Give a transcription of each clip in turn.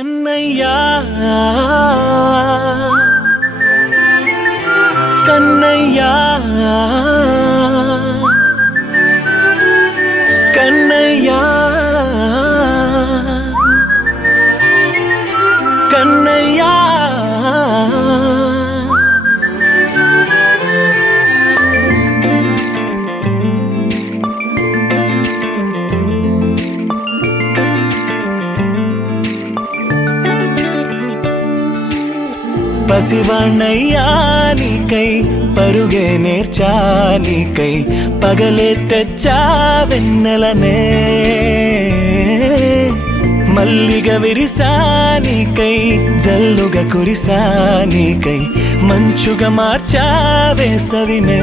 కన్నయ్యా కన్నయ్యా కన్నయ్యా కన్నయ్యా పసివాణ్ణయ్యా నీకై పరుగే నేర్చా నీకై పగలే తెచ్చా వెన్నెలనే మల్లిగ విరిసా నీకై జల్లుగా కురిసా నీకై మంచుగా మార్చా వేసవినే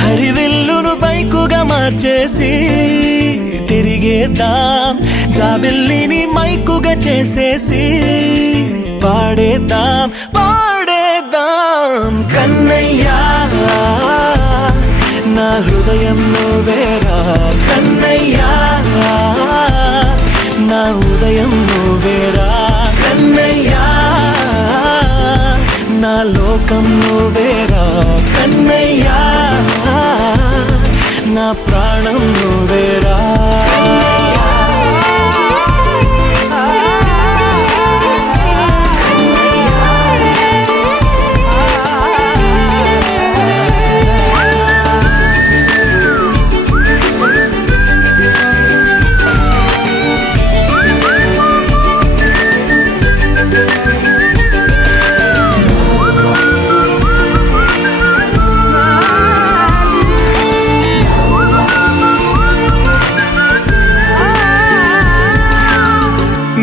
హరివిల్లును బైకుగా మార్చేసి తిరిగేద్దాం జాబిల్లిని మైకుగా చేసేసి పాడేద్దాం పాడేద్దాం కన్నయ్యా నా హృదయం నువ్వేరా కన్నయ్యా నా ఉదయం నువ్వేరా కన్నయ్యా నా లోకం నువ్వేరా కన్నయ్యా నా ప్రాణం నువ్వేరా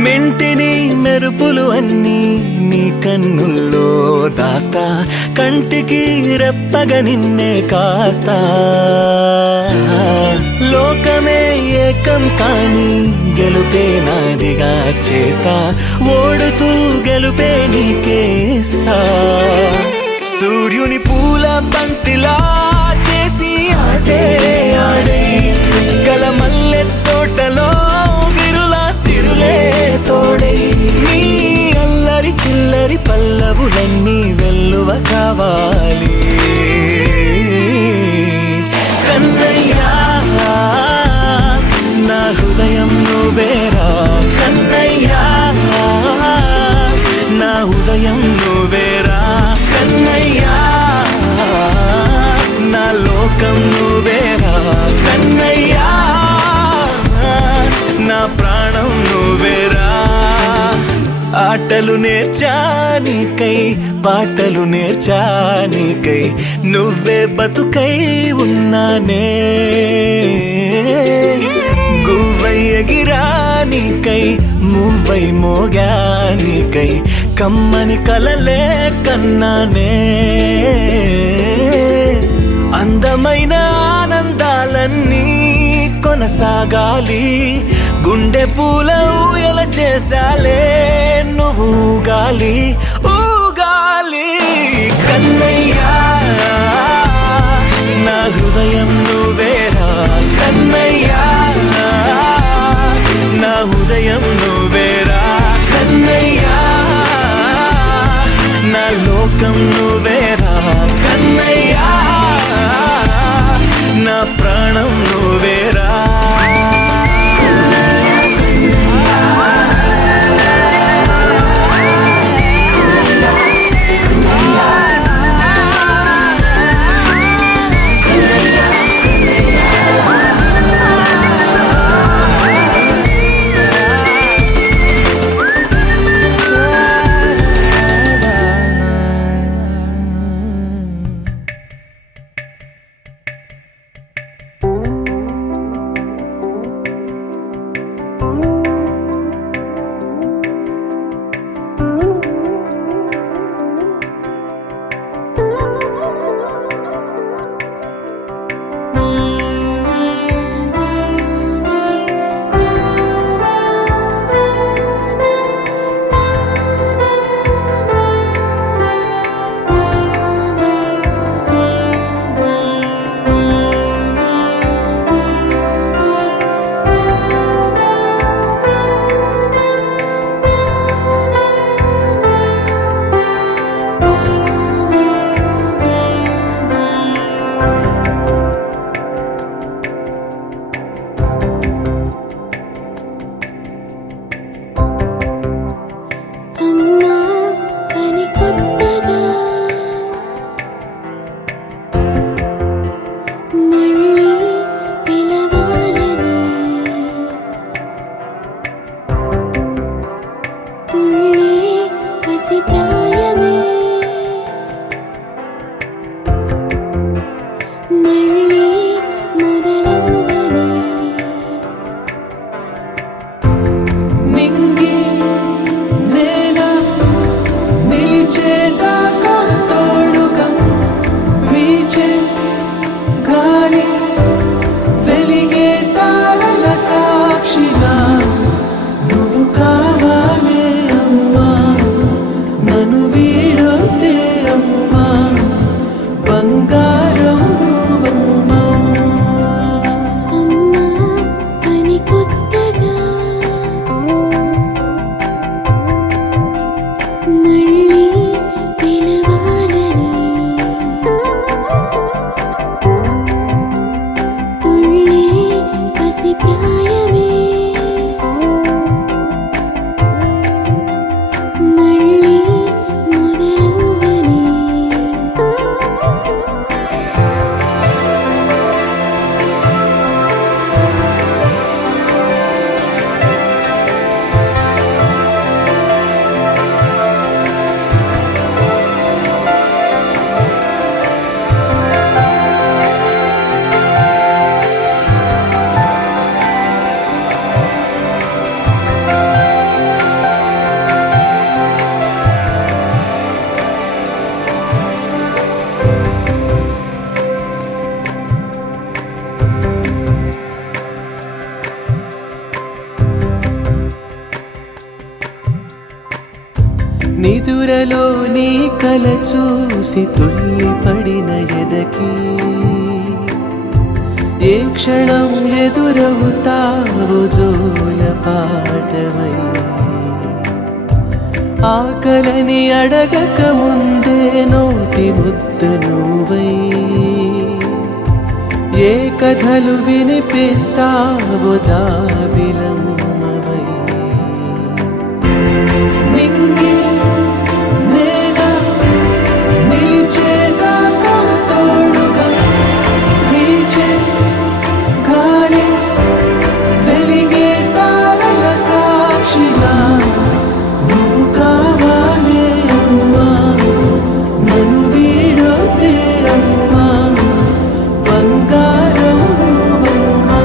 మెంటిని మెరుపులు అన్నీ నీ కన్నుల్లో దాస్తా కంటికి రెప్పగా నిన్నే కాస్తా లోకమే ఏకం కాని గెలుపే నాదిగా చేస్తా ఓడుతూ గెలుపే నీకేస్తా సూర్యుని పూల బంతిలా చేసి ఆడే ఆడే చుక్కల మల్లె తోటలో సిరులే తోడై నీ అల్లరి చిల్లరి పల్లవులన్నీ వెల్లువ కావాలి కన్నయ్యా నా హృదయం నువ్వేరా కన్నయ్యా నా ఉదయం నువ్వేరా కన్నయ్యా నా లోకం నువ్వేరా కన్నయ్యా నా ప్రాణం నువ్వేరా ఆటలు నేర్చా నీకై పాటలు నేర్చా నీకై నువ్వే బతుకై ఉన్నానే గువ్వై ఎగిరా నీకై మువ్వై మోగా నీకై కమ్మని కలలే కన్నానే అందమైన ఆనందాలన్నీ కొనసాగాలి గుండె పూల ఊయల చేసాలే నువ్వు ఊగాలి ఊగాలి కన్నయ్యా నా హృదయం నువ్వేరా కన్నయ్యా నా ఉదయం నువ్వేరా కన్నయ్యా నా లోకం నువ్వేరా కన్నయ్యా నా ప్రాణం నువ్వేరా నిదురలో నీ కల చూసి తుళ్ళిపడిన ఎదకి ఏ క్షణం ఎదురవుతావు జోల పాటమై ఆకలని అడగక ముందే నోటి ముద్ద నువ్వై ఏ కథలు వినిపిస్తావో జాబిలమ్మవై నింగి నేల నిలిచేదాకా తోడుగా వీచే గాలి వెలిగే తారల సాక్షిగా నువ్వు కావాలే అమ్మా నన్ను వీడొద్దే అమ్మా బంగారం నువ్వమ్మా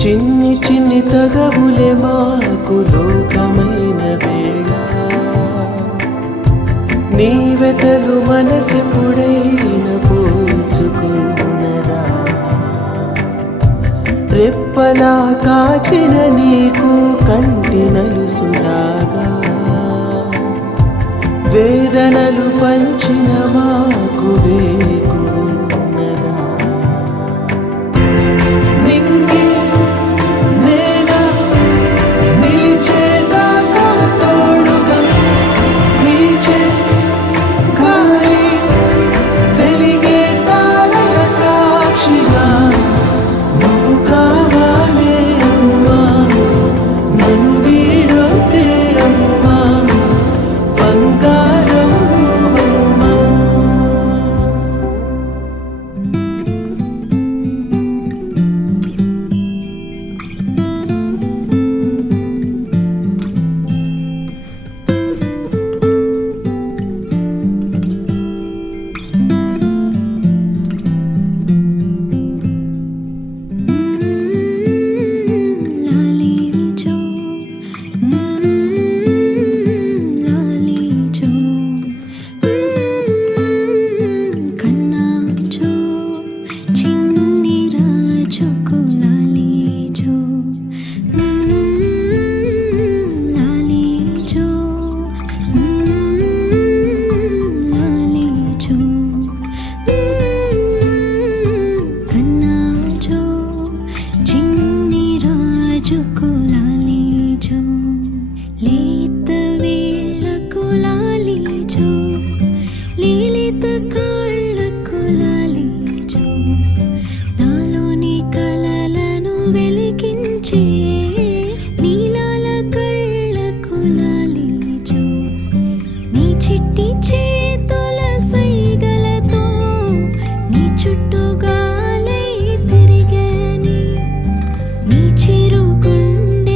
చిన్ని చిన్ని తగవులే మాకు లోకమైన వేళ నీ వెతలు మనసెప్పుడైనా పోల్చుకున్నదా రెప్పలా కాచిన నీకు కంటి నలుసులాగా వేదనలు పంచిన మాకు వేకు ఉన్నదా నింగి నేల నిలిచేదాకా తోడుగా వీచే గాలి వెలిగే తారల సాక్షిగా నువ్వు కావాలే అమ్మా నన్ను వీడొద్దే అమ్మా బంగారం నువ్వమ్మా చిరు గుండె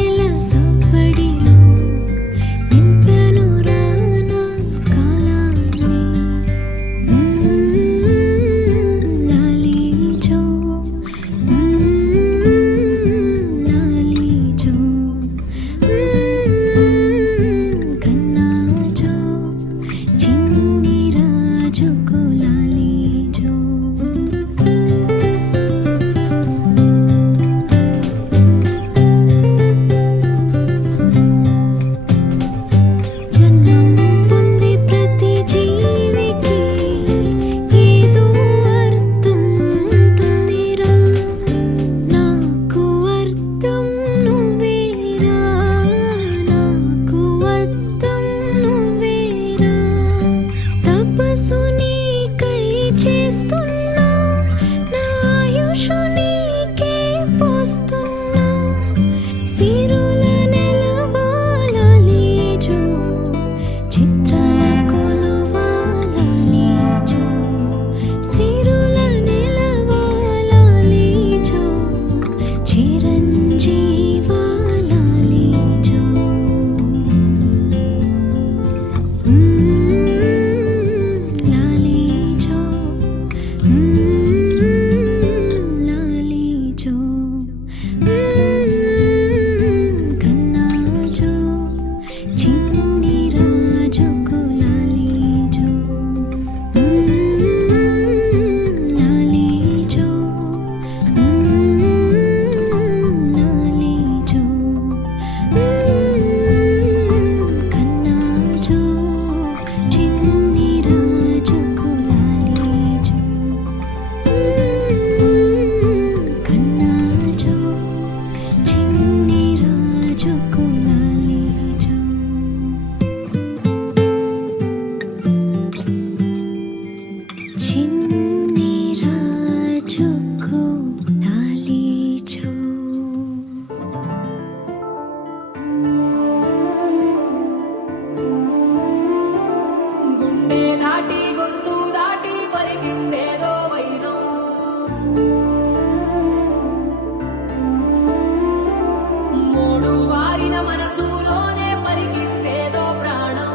మనసులోనే పలికిందేదో ప్రాణం.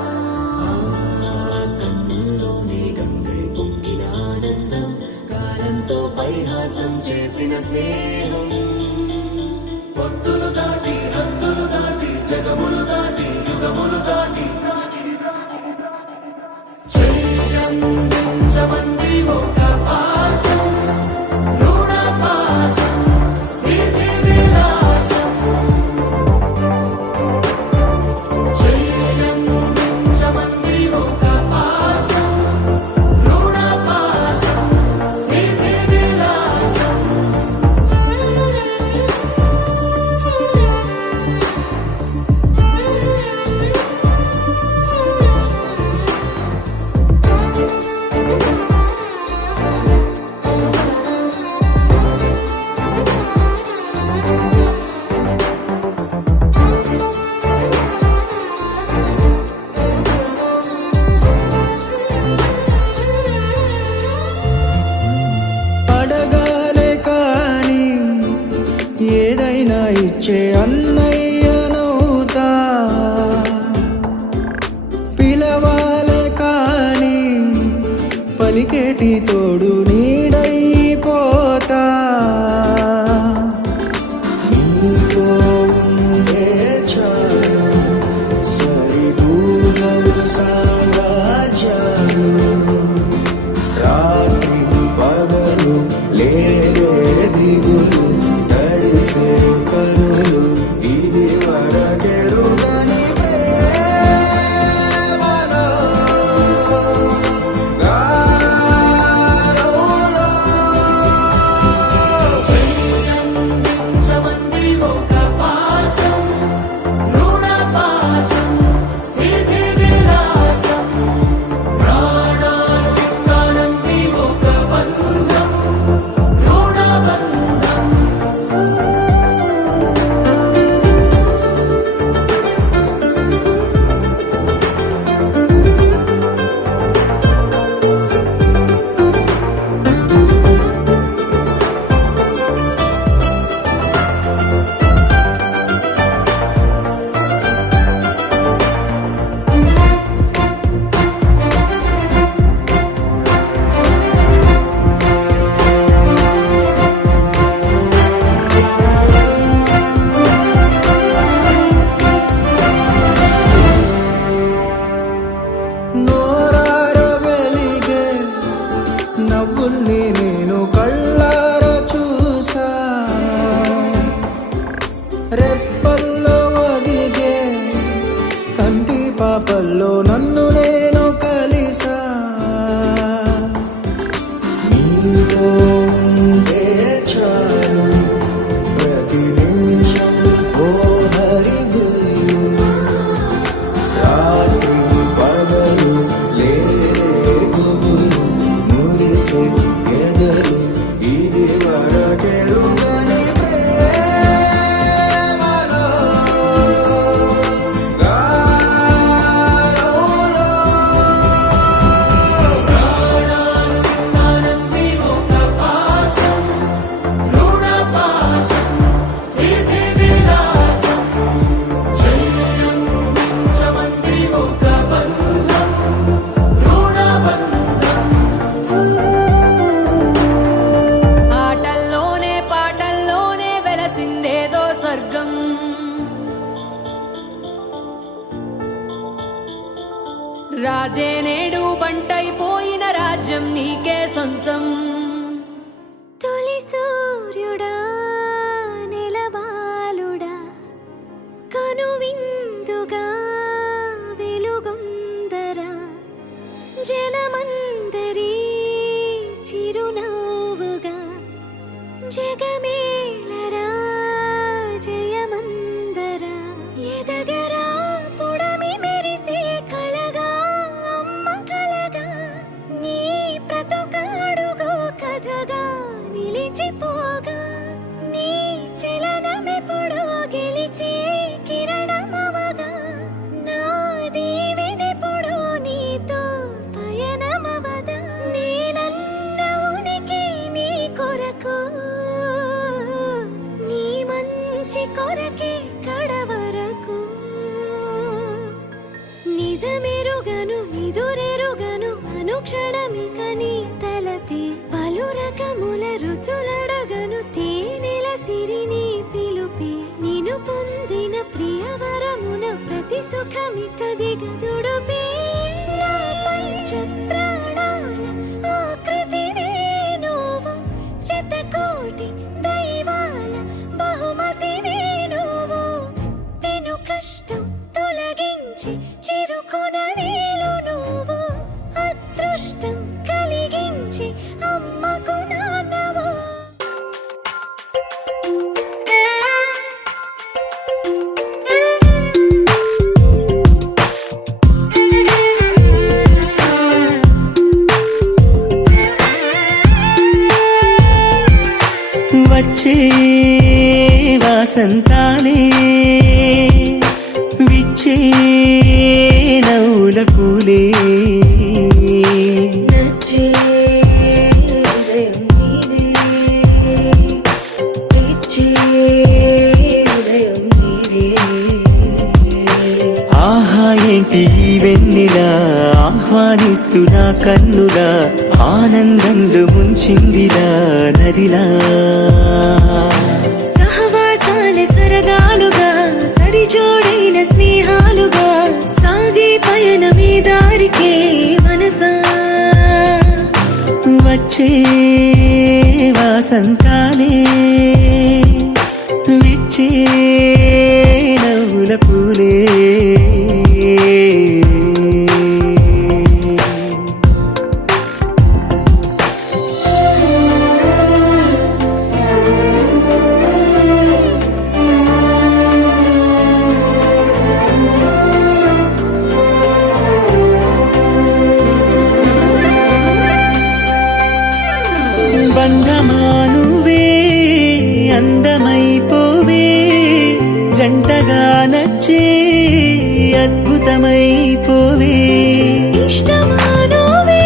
కన్నుల్లోనే గంగై పొంగిన ఆనందం, కాలంతో పరిహాసం చేసిన స్నేహం. పొత్తులు దాటి హద్దులు దాటి జగములు దాటి యుగములు దాటి చెయ్యందించమంది ఒక పాశం, రుణ పాశం, విధి విలాసం. చెయ్యందించమంది ఒక పాశం, రుణ పాశం, విధి విలాసం. అడగాలే కాని ఏదైనా ఇచ్చే అన్నయ్యనవుతా, పిలవాలే కాని పలికేటి తోడు నీడైపోతా. నీతో ఉండే చాలు సరిదూగలు సామ్రాజ్యాలు, రాత్రి పగలు లేరే దిగులు, తడిసే కనులు ఇది వరకెరుగని ప్రేమలో గారోలో. చెయ్యందించమంది ఒక పాశం, రుణ పాశం, విధి విలాసం. ప్రాణాలు ఇస్తానంది ఒక బంధం, రుణ బంధం. నోరార వెలిగే నవ్వుల్ని నేను కళ్ళార చూసా, రెప్పల్లో ఒదిగే కంటి పాపల్లో నన్ను నేను కలిసా. నీతో ఉండే చాలు ప్రతి నిమిషం ఓ హరిగులు, రాత్రి పగలు లేరే గుబులు, మురిసే ఎదలు ఇది వరకెరుగని ప్రేమలో గారోలో. ప్రాణాలు ఇస్తానంది ఒక పాశం, రుణ పాశం, విధి విలాసం. చెయ్యందించమంది ఒక బంధం, రుణ బంధం. ఆటల్లోనే పాటల్లోనే వెలసిందేదో స్వర్గం. రాజే నేడు బంటైపోయిన రాజ్యం నీకే సొంతం. తొలి సూర్యుడా నెలబాలుడా, కనువిందుగా వెలుగొందరా, జనమందరి చిరునవ్వుగా, జగమేలరా జయమందరా. ఎదగరా పుడమి మెరిసే కళగా, అమ్మ కలగా, నీ బ్రతుకాడుగో కథగా నిలిచిపోగా. నీ చలనమెప్పుడు గెలిచే కిరణమవగా, నా దీవెనెప్పుడు నీతో పయనమవదా. నేనన్న ఉనికి నీ కొరకు, నీ మంచి కొరకే కడవరకు. నిదురెరుగను అనుక్షణమిక నీ తలపే పలు రకముల రుచులడగను తేనెల సిరి నీ పిలుపే నిను పొందిన ప్రియవరమున ప్రతి సుఖమిక దిగదుడుపే నా పంచ ప్రాణాల ఆకృతివే నువ్వు శతకోటి దైవాల బహుమతివే నువ్వు పెను కష్టం తొలగించి చిరుకొన వేలు నువ్వు అదృష్టం కలిగించి అమ్మకు నాన్నవు వచ్చే వాసంతాలే విచ్చే నవ్వుల పూలే నచ్చే హృదయం నీదే ఇచ్చే హృదయం నీదే ఆహా ఏంటి ఈ వెన్నెలా ఆహ్వానిస్తున్నా కన్నులా ఆనందంలో ముంచిందిలా నదిలా సహవాసాలే సరదాలుగా సరిజోడైన స్నేహాలుగా సాగే పయనమే దారికే మనసా వచ్చే వాసంతాలే విచ్చే నవ్వుల పూలే బంధమానువే అందమైపోవే జంటగా నచ్చే అద్భుతమైపోవే ఇష్టమానోవే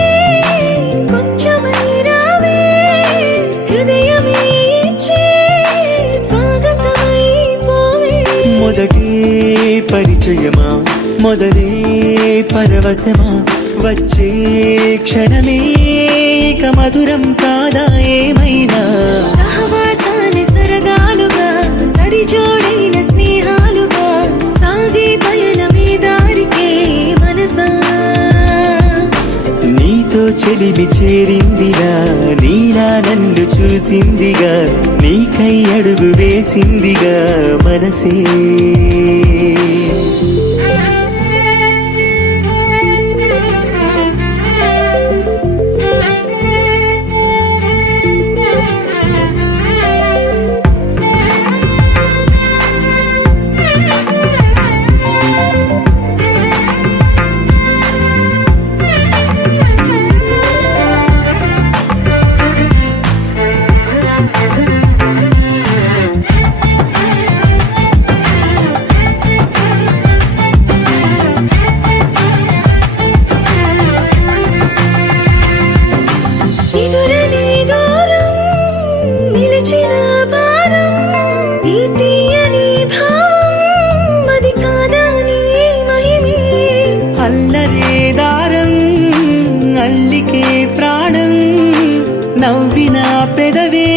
కొంచెమై రావే హృదయమే ఇచ్చే స్వాగతమై పోవే మొదటే పరిచయమా మొదలే పరవశమా వచ్చే క్షణమే ఇక మధురం కాదా ఏమైనా సహవాసాలే సరదాలుగా సరిజోడైన స్నేహాలుగా సాగే పయనమే దారికే మనసా నీతో చెలిమి చేరిందిగా నీలా నన్ను చూసిందిగా నీకై అడుగు వేసిందిగా మనసే ఎదురని దూరం నిలిచిన భారం ఈ తీయని భావం అది కాదా నీ మహిమే అల్లరే దారం అల్లికే ప్రాణం నవ్విన పెదవే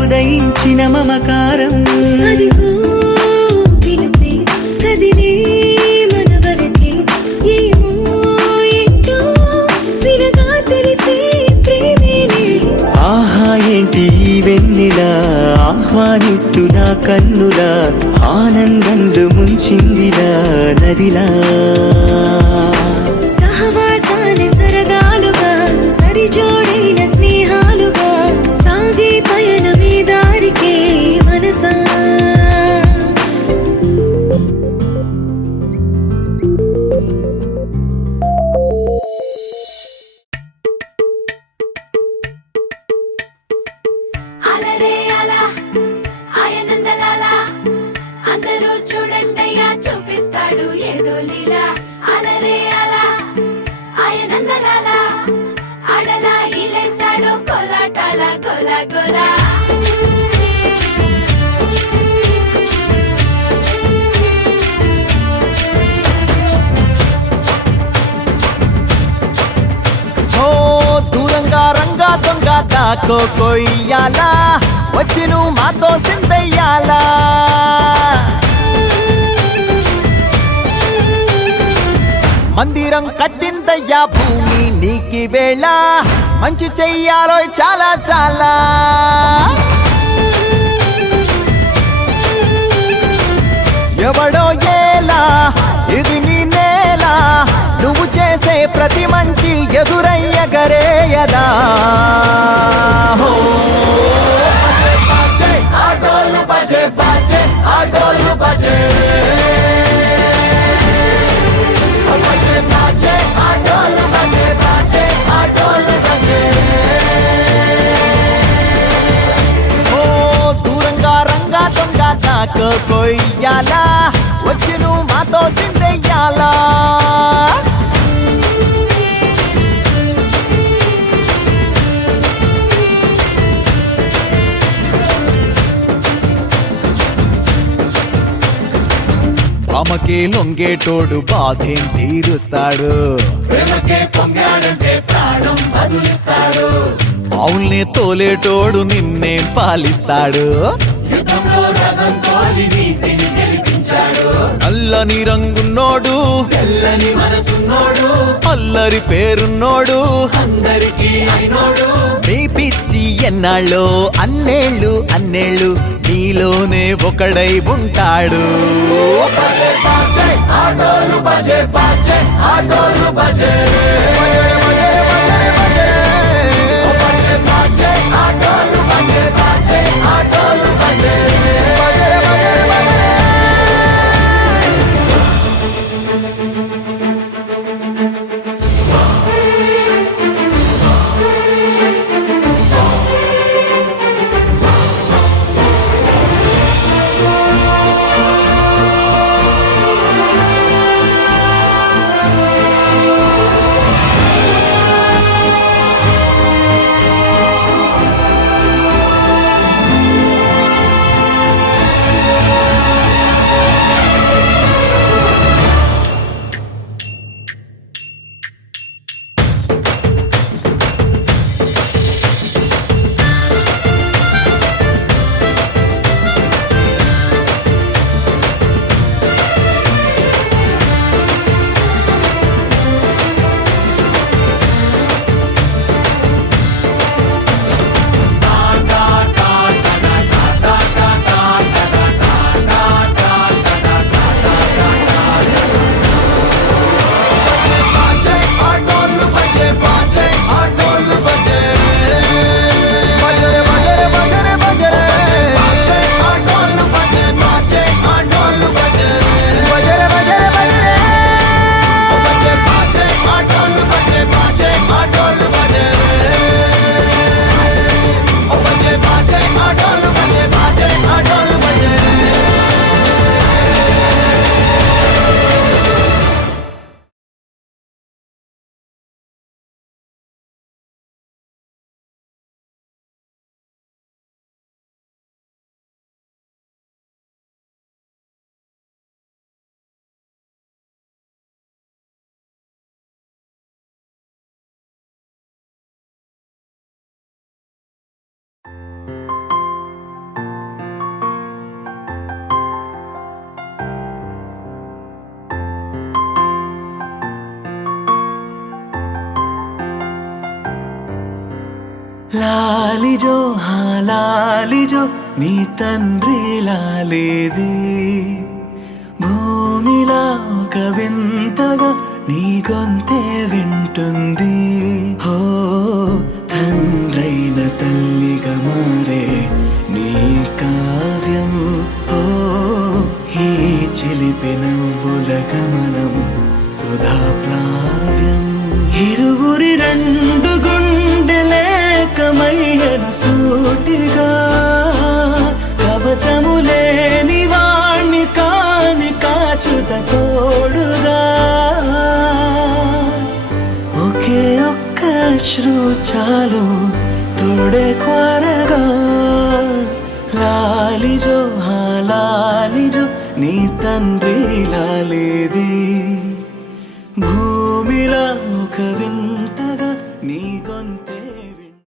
ఉదయించిన మమకారం అదిగో పిలిపే కదిలే మనవరకే ఏమో ఏంటో వినగా తెలిసే ప్రేమేలే ఆహా ఏంటి ఈ వెన్నెలా ఆహ్వానిస్తున్నా కన్నులా ఆనందంలో ముంచిందిలా నదిలా సహవాసాలే సరదాలుగా సరిజోడైన స్నేహాలుగా సాగే పయనమే దారికే మనసా అలరే అలా ఆయనందలాలా అందరూ చూడండయ్యా చూపిస్తాడు ఏదో లీలా అలరే అలా ఆయనందలాలా ఆడలా ఇలేసాడు కోలాటాల గోలా గోలా కొయ్యాలా వచ్చి నువ్వు మాతో సిందయ్యాలా మందిరం కట్టిందయ్యా భూమి నీకి వేళ మంచి చెయ్యాలో చాలా చాలా ఎవడో ఏలా ఇది నీ నేల నువ్వు చేసే ప్రతి మంచి ఎదురయ్యగరేయదా ఆటోలు బజే బజే ఆటోలు బజే దూరంగా రంగా దొంగ నాకు కొయ్యాలా వచ్చి నువ్వు మాతో సిందెయ్యాలా ప్రేమకే లొంగేటోడు బాధేం తీరుస్తాడు ప్రేమకే పొంగాడంటే ప్రాణం బదులిస్తాడు అవుల్ని తోలేటోడు నిన్నేం పాలిస్తాడు యుద్ధంలో రథం తోలి నీతిని గెలిపించాడు నల్లని రంగున్నోడు తెల్లని మనసున్నోడు అల్లరి పేరున్నోడు అందరికీ అయినోడు మీ పిచ్చి ఎన్నాళ్ళో అన్నేళ్ళు అన్నేళ్ళు నీలోనే ఒకడై ఉంటాడు బజే బాజే ఆటోలు బజే బాజే ఆటోలు బజే బజే బాజే ఆటోలు బజే బాజే ఆటోలు బజే లాలిజో లాలిజో నీ తండ్రి లాలేది భూమిలా ఒక వింతగా నీ గొంతే వింటుంది హో తండ్రైన తల్లిగా మారే నీ కావ్యం హో ఈ చిలిపి నవ్వుల గమనం సుధా ప్లావ్యం ఇరువురి రెండు గుండెలేకమయ్యను సూటిగా కవచములేని వాణ్ణి కాని కాచుత తోడుగా ఒకే ఒక్క అశ్రు చాలు తోడే కొరగా లాలిజో లాలిజో నీ తండ్రి లాలేది భూమిలా ఒక వింత